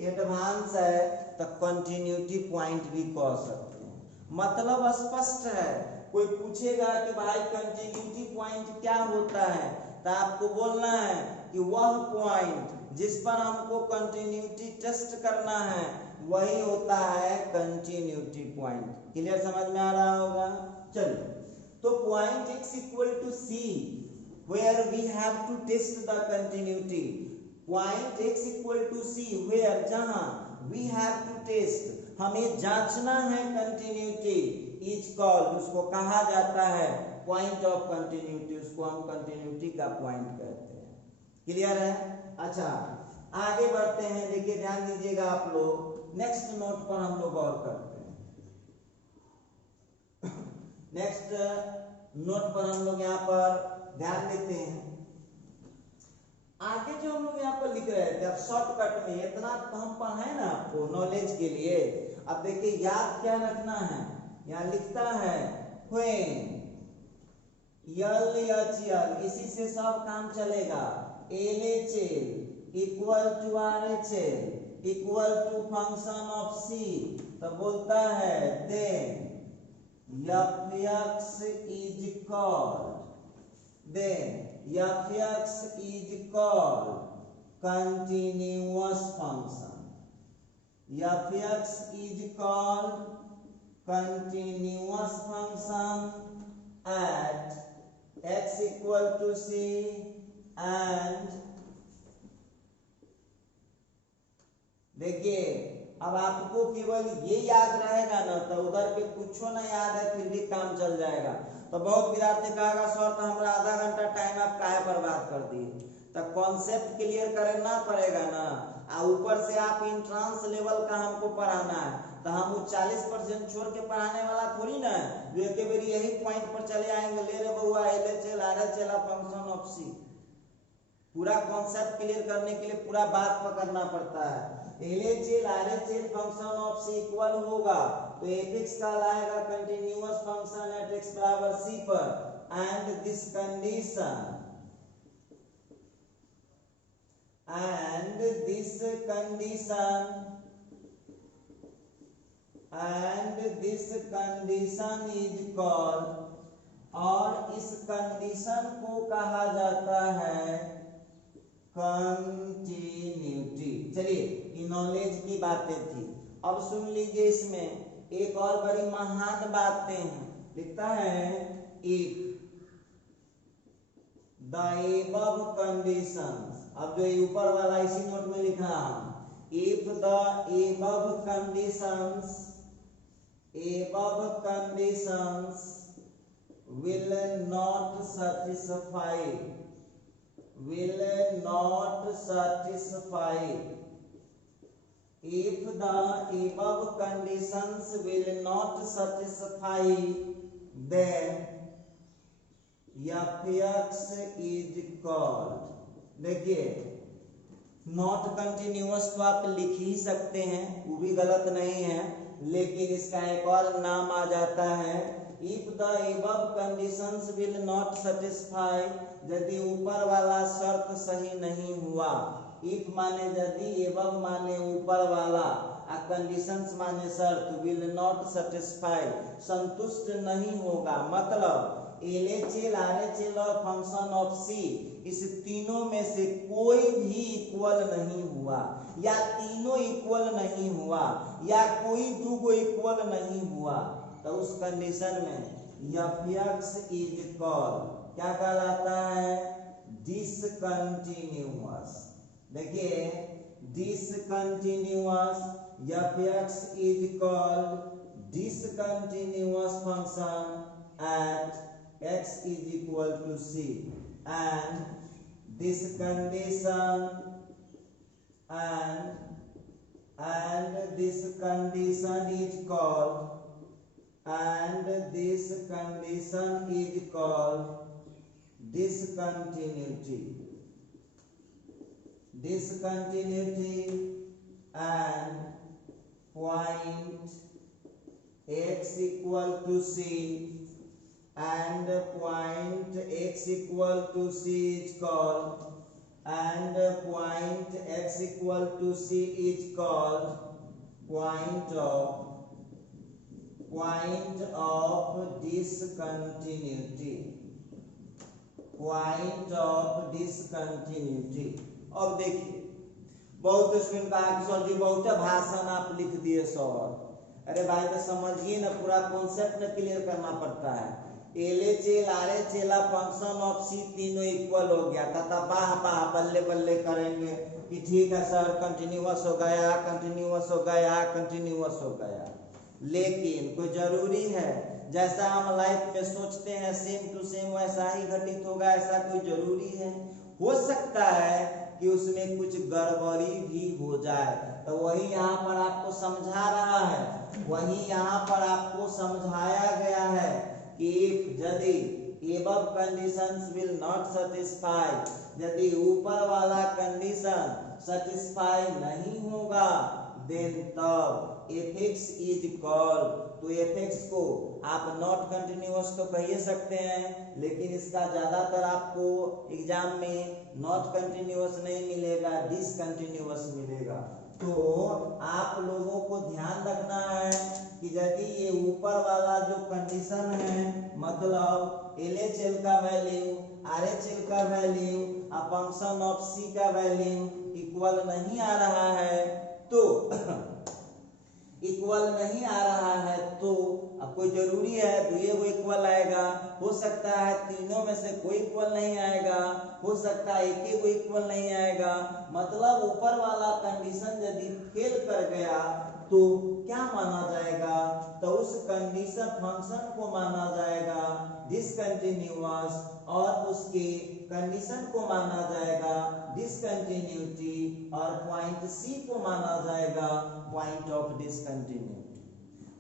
advance है, तो continuity point भी कह सकते हैं। मतलब स्पष्ट है, कोई पूछेगा कि भाई कंटिन्यूटी पॉइंट क्या होता है, तो आपको बोलना है कि वह पॉइंट जिस पर हमको कंटिन्यूटी टेस्ट करना है वही होता है कंटिन्यूटी पॉइंट। क्लियर, समझ में आ रहा होगा। चलिए, तो point x equal to c where we have to test the continuity, point x equal to c where जहां we have to test हमें जांचना है कंटिन्यूटी, इज कॉल्ड उसको कहा जाता है पॉइंट ऑफ कंटिन्यूटी, उसको हम कंटिन्यूटी का पॉइंट कहते हैं। क्लियर है। अच्छा आगे बढ़ते हैं, देखिए ध्यान दीजिएगा आप लोग, नेक्स्ट नोट पर हम लोग गौर करते हैं। नेक्स्ट नोट पर हम लोग यहाँ पर ध्यान देते हैं। आगे जो हम लोग यहाँ पर लिख रहे थे, अब शॉर्टकट में इतना हम पढ़े ना आपको नॉलेज के लिए। अब देखिए याद क्या रखना है, यहाँ लिखता है व्हेन LHL, इसी से सब काम चलेगा। LHL equal to RHL equal to function of C, तो बोलता है then Fx is called, then Fx is called continuous function, Fx is called continuous function at x equal to C, and देखिए अब आपको केवल ये याद रहेगा ना, तो उधर के कुछ ना याद है फिर भी काम चल जाएगा। तो बहुत विद्यार्थी कहेगा सर तो हमारा आधा घंटा टाइम आप काहे बर्बाद कर दिए, तो कॉन्सेप्ट क्लियर करना पड़ेगा ना। ऊपर से आप इंट्रांस लेवल का हमको पढ़ाना है, तो हम वो 40% छोड़ के पढ़ाने वाला थोड़ी ना है जो एक बार यही पॉइंट पर चले आएंगे, ले रे बउआ LHL RHL function of C। पूरा कॉन्सेप्ट क्लियर करने के लिए पूरा बात पकड़ना पड़ता है। LHL RHL function of C equal होगा तो fx का लाएगा कंटिन्यूअस फंक्शन एट x बराबर C पर, and this condition is called और इस कंडीशन को कहा जाता है कंटिन्यूटी। चलिए, ये नॉलेज की बातें थी। अब सुन लीजिए, इसमें एक और बड़ी महान बातें हैं। लिखता है इफ द एबव कंडीशंस, अब जो ऊपर वाला इसी नोट में लिखा हम, if the above conditions will not satisfy if the above conditions will not satisfy, then fx is called, देखिए नॉट कंटिन्यूअस तो आप लिख ही सकते हैं, वो भी गलत नहीं है, लेकिन इसका एक और नाम आ जाता है if the above conditions will not satisfy, यदि ऊपर वाला शर्त सही नहीं हुआ। इफ माने यदि, एबव माने ऊपर वाला, कंडीशंस माने शर्त, विल नॉट सेटिस्फाई संतुष्ट नहीं होगा। मतलब LHL, RHL और फंक्शन ऑफ C, इस तीनों में से कोई भी इक्वल नहीं हुआ, या तीनों इक्वल नहीं हुआ, या कोई दूगो इक्वल नहीं हुआ, तो उस कंडीशन में fx इज कॉल्ड, क्या कहलाता है? डिसकंटिन्यूअस। देखिए discontinuous, fx is called discontinuous function at x is equal to c, and this condition is called discontinuity, and point x equal to c and point x equal to c is called, and point x equal to c is called point of discontinuity, अब देखिए, बहुत student कहा कि sir जी बहुत भाषण आप लिख दिए सर। अरे भाई तो समझिए ना, पूरा कॉन्सेप्ट न क्लियर करना पड़ता है। LHL, RHL, function of C तीनों इक्वल हो गया था, तब बाह बाह बल्ले बल्ले करेंगे कि ठीक है सर कंटिन्यूअस हो गया, कंटिन्यूअस हो गया, कंटिन्यूअस हो गया। लेकिन कोई जरूरी है जैसा हम लाइफ में सोचते हैं सेम टू सेम वैसा ही घटित होगा, ऐसा कोई जरूरी है? हो सकता है कि उसमें कुछ गड़बड़ी भी हो जाए। तो वही यहाँ पर आपको समझा रहा है, वही यहाँ पर आपको समझाया गया है कि यदि above conditions will not satisfy, यदि ऊपर वाला कंडीशन सेटिस्फाई नहीं होगा, then तब fx is called, तो fx को आप नॉट कंटिन्यूअस तो कह ही सकते हैं, लेकिन इसका ज्यादातर आपको एग्जाम में नॉट कंटिन्यूअस नहीं मिलेगा, डिसकंटिन्यूअस मिलेगा। तो आप लोगों को ध्यान रखना है कि यदि ये ऊपर वाला जो कंडीशन है, मतलब LHL का वैल्यू, RHL का वैल्यू और फंक्शन ऑफ C का वैल्यू इक्वल नहीं आ रहा है, तो इक्वल नहीं आ रहा है, तो अब कोई जरूरी है दुए वो इक्वल आएगा, हो सकता है तीनों में से कोई इक्वल नहीं आएगा, हो सकता है एक ही कोई इक्वल नहीं आएगा। मतलब ऊपर वाला कंडीशन यदि फेल कर गया तो क्या माना जाएगा? तो उस कंडीशन फंक्शन को माना जाएगा डिसकंटिन्यूअस, और उसके कंडीशन को माना जाएगा डिसकंटिन्यूटी, और पॉइंट C को माना जाएगा पॉइंट ऑफ डिसकंटिन्यूटी।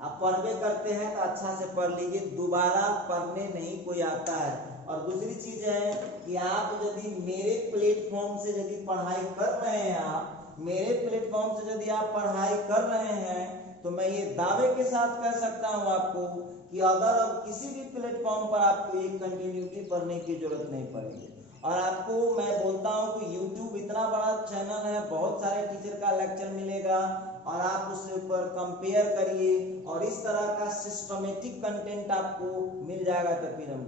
आप पढ़वे करते हैं तो अच्छा से पढ़ लीजिए, दोबारा पढ़ने नहीं कोई आता है। और दूसरी चीज है कि आप यदि मेरे प्लेटफॉर्म से यदि पढ़ाई कर रहे हैं, आप मेरे प्लेटफॉर्म से यदि आप पढ़ाई कर रहे हैं, तो मैं ये दावे के साथ कह सकता हूं आपको कि अगर अब किसी भी प्लेटफॉर्म पर आपको एक कंटिन्यूटी पढ़ने की जरूरत नहीं पड़ेगी। और आपको मैं बोलता हूं कि YouTube इतना बड़ा चैनल है, बहुत सारे टीचर का लेक्चर मिलेगा, और आप उसके ऊपर कंपेयर करिए और इस तरह का सिस्टमेटिक कंटेंट आपको मिल जाएगा, तो फिर हम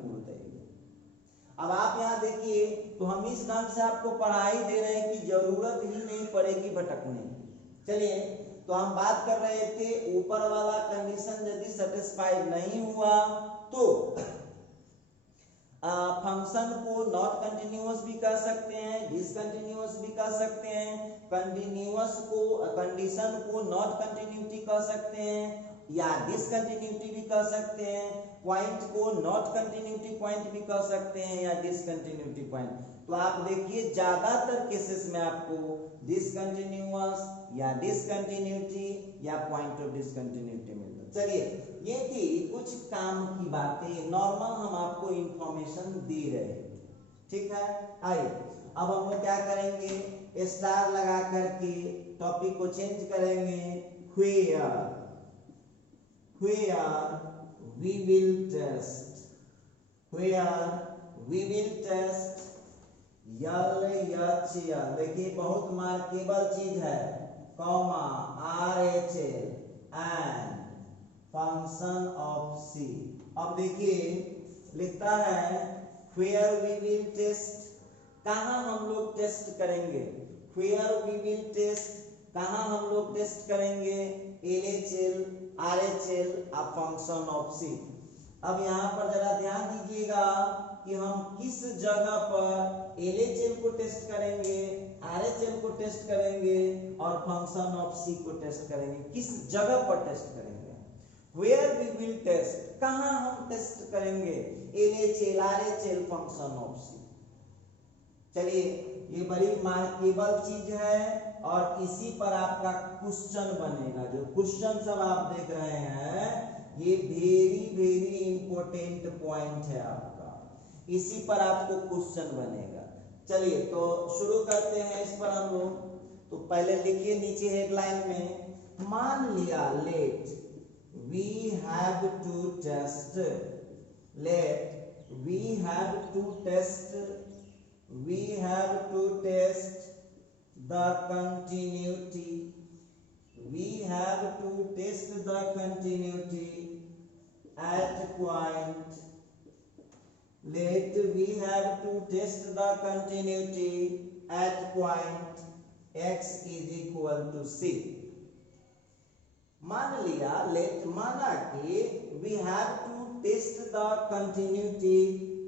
अब आप यहाँ देखिए तो हम इस ढंग से आपको पढ़ाई दे रहे हैं कि जरूरत ही नहीं पड़ेगी भटकने। चलिए तो हम बात कर रहे थे ऊपर वाला कंडीशन यदि सेटिस्फाइड नहीं हुआ तो फंक्शन को नॉट कंटिन्यूअस भी कह सकते हैं, डिसकंटिन्यूअस भी कह सकते हैं, कंटिन्यूअस को कंडीशन को नॉट कंटिन्यूटी कह सकते हैं या डिसकंटिन्यूटी भी कह सकते हैं, पॉइंट को नॉट कंटिन्यूटी पॉइंट भी कह सकते हैं या डिसकंटिन्यूटी पॉइंट। तो आप देखिए ज्यादातर केसेस में आपको डिसकंटिन्यूअस या डिसकंटिन्यूटी या पॉइंट ऑफ डिसकंटिन्यूटी मिलता है। चलिए ये थी कुछ काम की बातें, नॉर्मल हम आपको इंफॉर्मेशन दे रहे हैं, ठीक है। आइए अब हम लोग क्या करेंगे, स्टार लगा करके टॉपिक को चेंज करेंगे। where we will test, where we will test LHL, देखिए बहुत मार्केबल चीज है, comma RHL and function of C। अब देखिए लिखता है where we will test, कहाँ हम लोग टेस्ट करेंगे, where we will test, कहाँ हम लोग टेस्ट करेंगे, LHL RHL आ फंक्शन ऑफ C। अब यहाँ पर जरा ध्यान दीजिएगा कि हम किस जगह पर LHL को टेस्ट करेंगे, RHL को टेस्ट करेंगे और फंक्शन ऑफ C को टेस्ट करेंगे, किस जगह पर टेस्ट करेंगे। Where we will test, कहाँ हम टेस्ट करेंगे, LHL RHL function of C। चलिए ये बड़ी मार्केबल चीज है और इसी पर आपका क्वेश्चन बनेगा। जो क्वेश्चन सब आप देख रहे हैं ये वेरी वेरी इंपॉर्टेंट पॉइंट है आपका, इसी पर आपको क्वेश्चन बनेगा। चलिए तो शुरू करते हैं इस पर हम लोग। तो पहले लिखिए नीचे हेडलाइन में, मान लिया let we have to test, let we have to test, we have to test the continuity, we have to test the continuity at point, let we have to test the continuity at point x is equal to c। मान लिया late, माना कि we have to test the continuity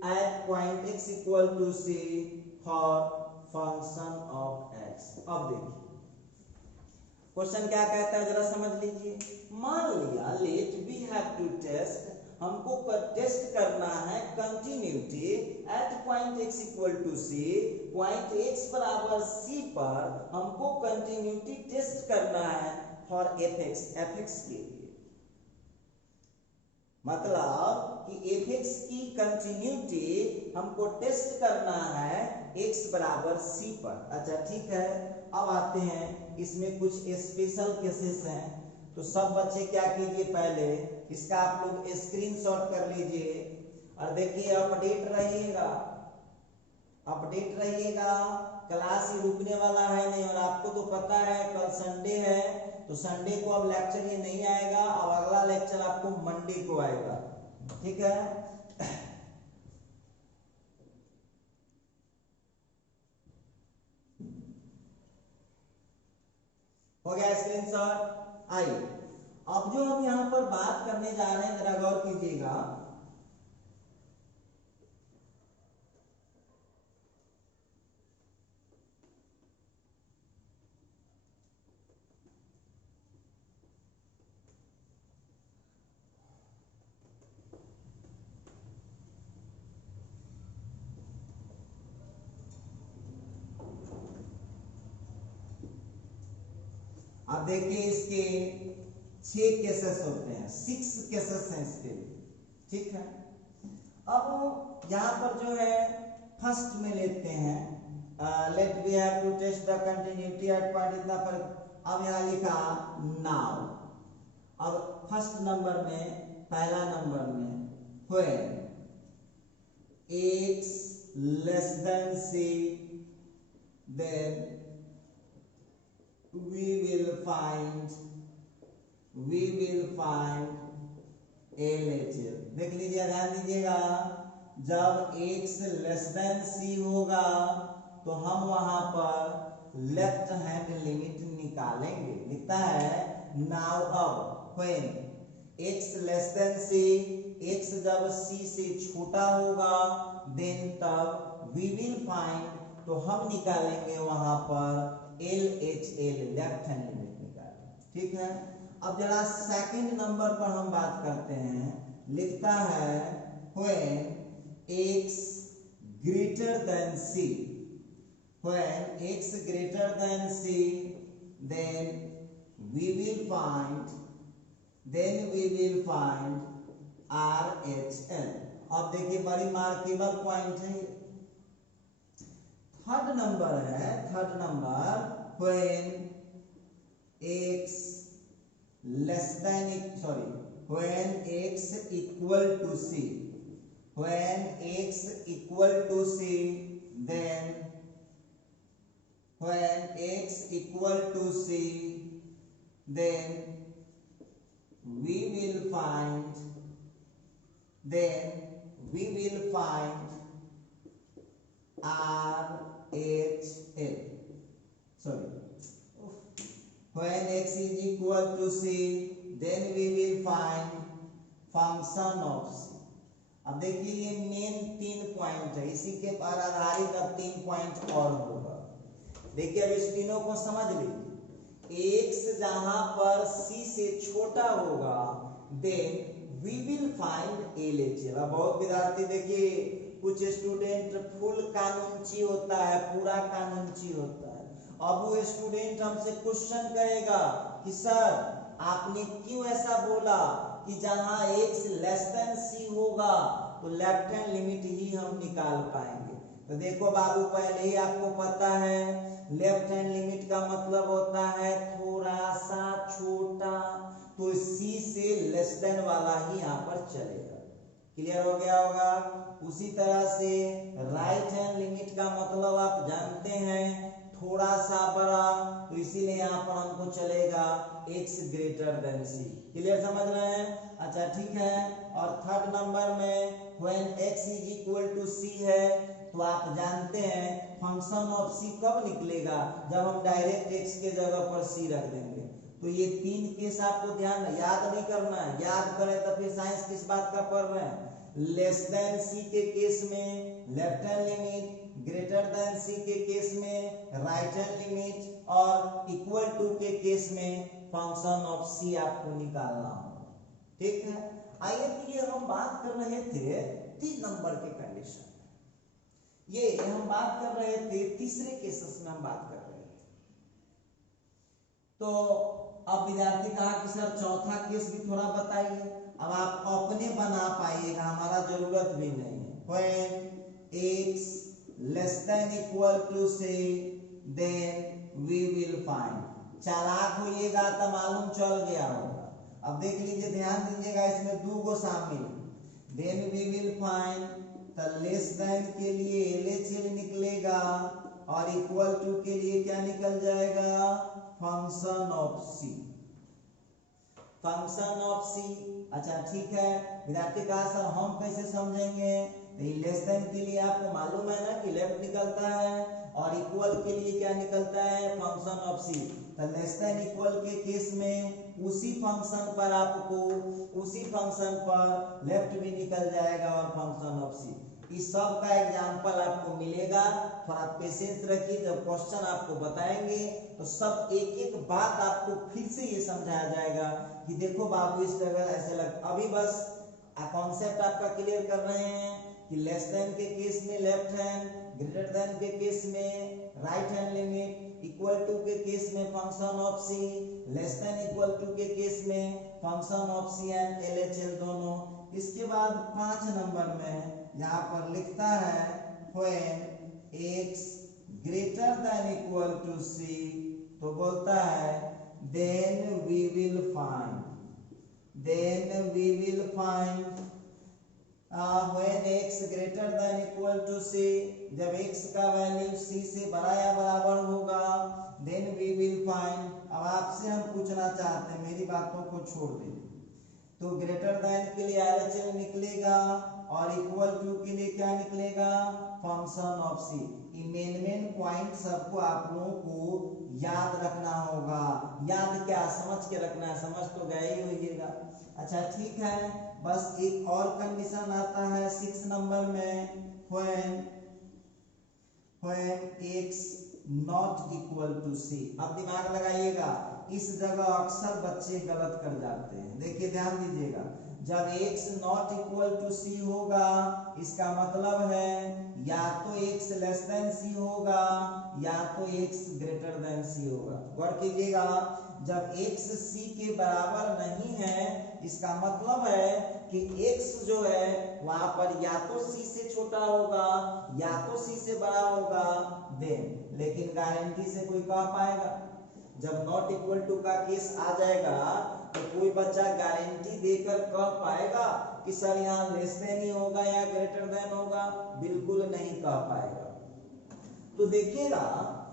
at point x equal to c for function of x। अब देखिए question क्या कहता है जरा समझ लीजिए। मान लिया let we have to test, हमको टेस्ट करना है continuity at point x equal to c, point x बराबर c पर हमको कंटिन्यूटी टेस्ट करना है फॉर fx, fx के लिए। मतलब कि fx की कंटिन्यूटी हमको टेस्ट करना है x बराबर c पर। अच्छा ठीक है, अब आते हैं इसमें कुछ स्पेशल केसेस हैं। तो सब बच्चे क्या कीजिए, पहले इसका आप लोग स्क्रीनशॉट कर लीजिए और देखिए अपडेट रहिएगा, अपडेट रहिएगा। क्लास ही रुकने वाला है नहीं, और आपको तो पता है कल संडे है तो संडे को अब लेक्चर ये नहीं आएगा, अब अगला लेक्चर आपको मंडे को आएगा, ठीक है। हो गया स्क्रीनशॉट। आइए अब जो हम यहाँ पर बात करने जा रहे हैं जरा गौर कीजिएगा। अब देखिए इसके 6 केसेस होते हैं, 6 केसेस हैं इसके, ठीक है। अब यहाँ पर जो है फर्स्ट में लेते हैं, let we have to test the continuity at point इतना पर। अब यहाँ लिखा नाउ, अब फर्स्ट नंबर में, पहला नंबर में when x less than c then we will find LHL। देख लीजिए, ध्यान दीजिएगा, जब x लेस देन c होगा तो हम वहां पर लेफ्ट हैंड लिमिट निकालेंगे। लिखता है नाउ अब when x less than c, x जब c से छोटा होगा देन तब वी विल फाइंड, तो हम निकालेंगे वहां पर LHL लेफ्ट हैंड लिमिट निकालेंगे। ठीक है, अब जरा सेकंड नंबर पर हम बात करते हैं। लिखता है when x greater than c, when x greater than c then we will find RHL। अब देखिए बड़ी मार्केबल पॉइंट है। थर्ड नंबर है, third number when x less than when x equal to c, when x equal to c then when x equal to c then we will find RHL, when x is equal to c then we will find function of c। अब देखिए ये main 3 point है, इसी के पर आधारित अब 3 point और होगा। देखिए अब इस तीनों को समझ लीजिए। x जहां पर c से छोटा होगा then we will find LHL। अब बहुत विद्यार्थी देखिए, कुछ स्टूडेंट फुल कानूनची होता है, पूरा कानूनची होता है। अब वो स्टूडेंट हमसे क्वेश्चन करेगा कि सर आपने क्यों ऐसा बोला कि जहां x लेस देन c होगा तो लेफ्ट हैंड लिमिट ही हम निकाल पाएंगे। तो देखो बाबू, पहले ही आपको पता है लेफ्ट हैंड लिमिट का मतलब होता है थोड़ा सा छोटा, तो c से लेस देन वाला ही यहाँ पर चलेगा। क्लियर हो गया होगा। उसी तरह से राइट हैंड लिमिट का मतलब आप जानते हैं थोड़ा सा बड़ा, तो इसीलिए यहाँ पर हमको चलेगा x greater than c। Clear समझ रहे हैं? अच्छा ठीक है। और थर्ड नंबर में when x is equal to c है, तो आप जानते हैं फंक्शन ऑफ c कब निकलेगा, जब हम डायरेक्ट x के जगह पर c रख देंगे। तो ये 3 केस आपको ध्यान याद नहीं करना है, याद करें तो फिर साइंस किस बात का पढ़ रहे हैं। लेस देन c के केस में left hand limit, greater than c के केस में राइट हैंड लिमिट, और इक्वल टू के केस में फंक्शन ऑफ c आपको निकालना होगा। ठीक है। आइए तो ये हम बात कर रहे थे 3 नंबर के कंडीशन, ये हम बात कर रहे थे तीसरे केसेस में हम बात कर रहे थे। तो अब विद्यार्थी कहा कि सर चौथा केस भी थोड़ा बताइए। अब आप अपने बना पाइएगा, हमारा जरूरत भी नहीं है। when x less than equal to c then we will find। चालाक होइएगा तो मालूम चल गया होगा। अब देख लीजिए, ध्यान दीजिएगा, इसमें 2 गो शामिल। then we will find, तो लेस देन के लिए LHL निकलेगा और इक्वल टू के लिए क्या निकल जाएगा, function of c, function of c। अच्छा ठीक है। विद्यार्थी कहा सर हम कैसे समझेंगे, तो लेस देन के लिए आपको मालूम है ना कि लेफ्ट निकलता है, और इक्वल के लिए क्या निकलता है, फंक्शन ऑफ c। तो लेस देन इक्वल के केस में उसी फंक्शन पर आपको उसी फंक्शन पर लेफ्ट भी निकल जाएगा और फंक्शन ऑफ c। इस सब का एग्जांपल आपको मिलेगा, थोड़ा पेशेंस रखिए। जब क्वेश्चन आपको बताएंगे तो सब एक एक बात आपको फिर से ये समझाया जाएगा कि देखो बाबू इस जगह ऐसे लग। अभी बस कॉन्सेप्ट आपका क्लियर कर रहे हैं कि लेस देन के केस में लेफ्ट हैंड, ग्रेटर देन के केस में right hand limit, equal to के केस में function of c, less than equal to के केस में function of c and LHL दोनों। इसके बाद 5 नंबर में यहाँ पर लिखता है when x greater than equal to c, तो बोलता है then we will find when x greater than equal to c, जब x का वैल्यू c से बड़ा या बराबर होगा then we will find। अब आपसे हम पूछना चाहते हैं, मेरी बातों को छोड़ दीजिए, तो ग्रेटर देन के लिए LHL निकलेगा और इक्वल टू के लिए क्या निकलेगा, function of c. Main point सबको आप लोगों को याद रखना होगा। याद क्या, समझ के रखना है, समझ तो गए ही होइएगा। अच्छा ठीक है, बस एक और कंडीशन आता है 6 नंबर में, when x not equal to c। अब दिमाग लगाइएगा, इस जगह अक्सर बच्चे गलत कर जाते हैं। देखिए ध्यान दीजिएगा, जब x not equal to c होगा इसका मतलब है या तो x लेस देन c होगा या तो x ग्रेटर देन c होगा। गौर कीजिएगा, जब x c के बराबर नहीं है इसका मतलब है कि x जो है वहां पर या तो c से छोटा होगा या तो c से बड़ा होगा देन। लेकिन गारंटी से कोई कह पाएगा? जब नॉट इक्वल टू का केस आ जाएगा तो कोई बच्चा गारंटी देकर कह पाएगा कि सर यहाँ लेस देन ही होगा या ग्रेटर देन होगा? बिल्कुल नहीं कह पाएगा। तो देखिएगा,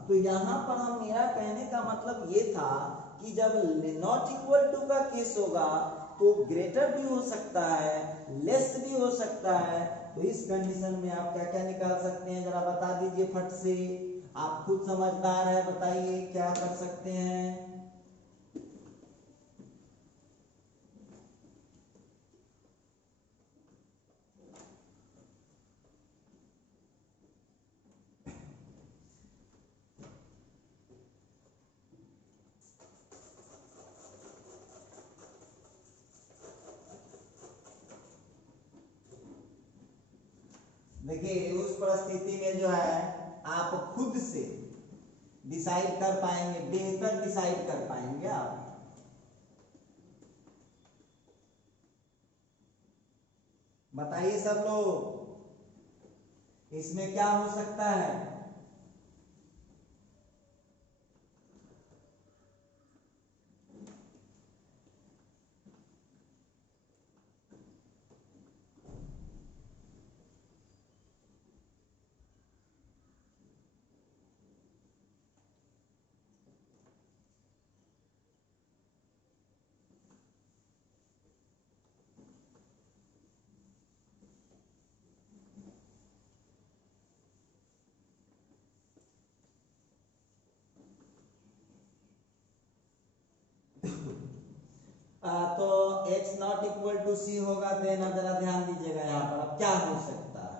तो यहाँ पर हम, मेरा कहने का मतलब ये था कि जब नॉट इक्वल टू का केस होगा तो ग्रेटर भी हो सकता है, लेस भी हो सकता है। तो इस कंडीशन में आप क्या क्या निकाल सकते हैं, जरा बता दीजिए फट से। आप खुद समझदार है, बताइए क्या कर सकते हैं। देखिए उस परिस्थिति में जो है आप खुद से डिसाइड कर पाएंगे, बेहतर डिसाइड कर पाएंगे आप। बताइए सब लोग, इसमें क्या हो सकता है? तो x नॉट इक्वल टू सी होगा देन, जरा ध्यान दीजिएगा यहाँ पर अब क्या हो सकता है।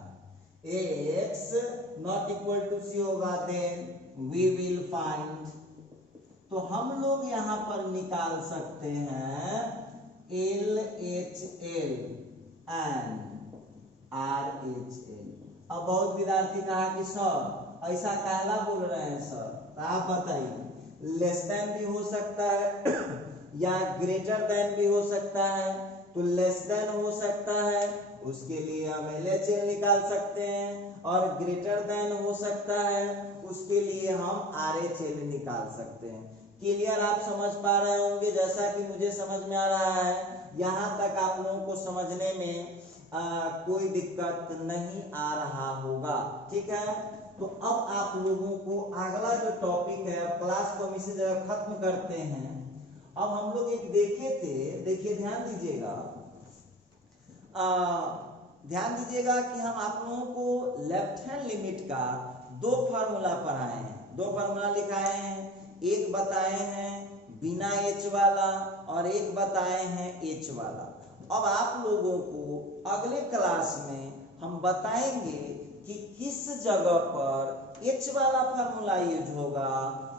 x नॉट इक्वल टू सी होगा देन वी विल फाइंड, तो हम लोग यहाँ पर निकाल सकते हैं LHL एंड RHL। अब बहुत विद्यार्थी कहा कि सर ऐसा कहला बोल रहे हैं सर, तो आप बताइए लेस देन भी हो सकता है या ग्रेटर देन भी हो सकता है। तो लेस देन हो सकता है, उसके लिए हम LHL निकाल सकते हैं, और ग्रेटर देन हो सकता है उसके लिए हम RHL निकाल सकते हैं। क्लियर, आप समझ पा रहे होंगे जैसा कि मुझे समझ में आ रहा है। यहाँ तक आप लोगों को समझने में कोई दिक्कत नहीं आ रहा होगा, ठीक है। तो अब आप लोगों को अगला जो टॉपिक है, क्लास को हम इसी जगह खत्म करते हैं। अब हम लोग एक देखे थे, देखिए ध्यान दीजिएगा, ध्यान दीजिएगा कि हम आप लोगों को लेफ्ट हैंड लिमिट का दो फार्मूला पढ़ाए हैं, दो फार्मूला लिखाए हैं। एक बताए हैं बिना एच वाला और एक बताए हैं एच वाला। अब आप लोगों को अगले क्लास में हम बताएंगे कि किस जगह पर एच वाला फार्मूला यूज होगा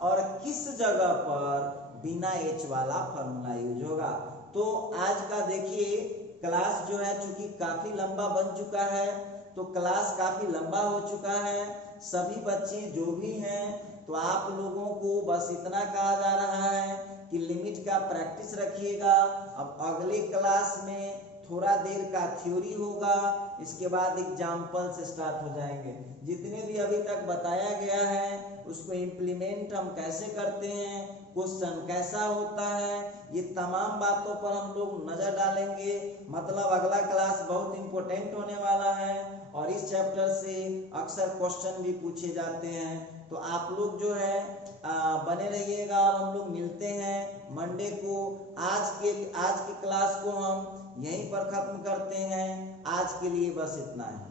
और किस जगह पर बिना एच वाला फार्मूला यूज होगा। तो आज का देखिए क्लास जो है चूंकि काफी लंबा बन चुका है, तो क्लास काफी लंबा हो चुका है। सभी बच्चे जो भी हैं, तो आप लोगों को बस इतना कहा जा रहा है कि लिमिट का प्रैक्टिस रखिएगा। अब अगले क्लास में थोड़ा देर का थ्योरी होगा, इसके बाद एग्जाम्पल से स्टार्ट हो जाएंगे। जितने भी अभी तक बताया गया है उसको इम्प्लीमेंट हम कैसे करते हैं, क्वेश्चन कैसा होता है, ये तमाम बातों पर हम लोग नजर डालेंगे। मतलब अगला क्लास बहुत इंपॉर्टेंट होने वाला है और इस चैप्टर से अक्सर क्वेश्चन भी पूछे जाते हैं। तो आप लोग जो है बने रहिएगा। हम लोग मिलते हैं मंडे को। आज के क्लास को हम यहीं पर खत्म करते हैं। आज के लिए बस इतना है।